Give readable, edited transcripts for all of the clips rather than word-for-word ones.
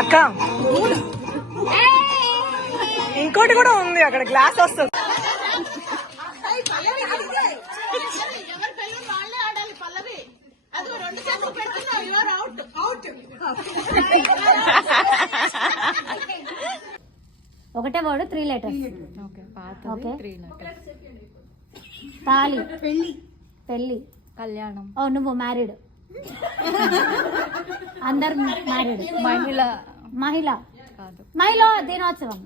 అక్క ఇంకోటి కూడా ఉంది అక్కడ గ్లాస్ వస్తుంది. ఒకటే వర్డ్ 3 letters. తాళి, పెళ్లి, కళ్యాణం. ఓ నువ్వు మ్యారీడ్, అందరు మ్యారీడ్. మహిళ మహిళ దినోత్సవం.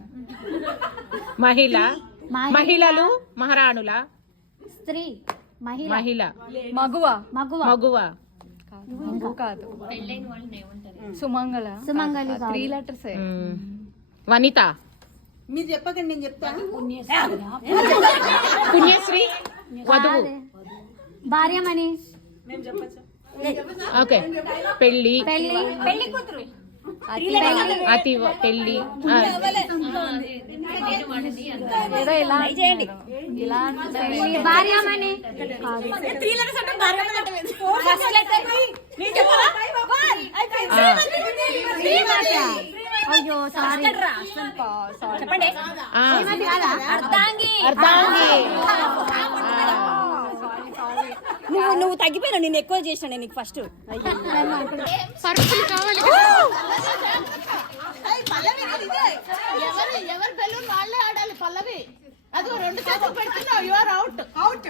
మహిళలు మహారాణుల. స్త్రీ మహిళ. మగువ కాదు. సుమంగళ. సుమంగళి 3 letters. వనిత. మీరు చెప్పకండి, నేను చెప్తాను. పుణ్యశ్రీ. వధువు. భార్యమణి. ఓకే. పెళ్లి. పెళ్లి కూతురు. అతి పెళ్లి. ఏదో ఇలా చేయండి. ఇలా భార్యమణి. అయ్యో సారీ. చెప్పండి. అర్ధాంగి. నువ్వు తగ్గిపోయినా, నేను ఎక్కువ చేసిన నీకు ఫస్ట్. ఎవరు బెలూన్ వాళ్ళే ఆడాలి. పల్లవి అది 2 చేతులు పెడుతున్నావు, యు ఆర్ అవుట్.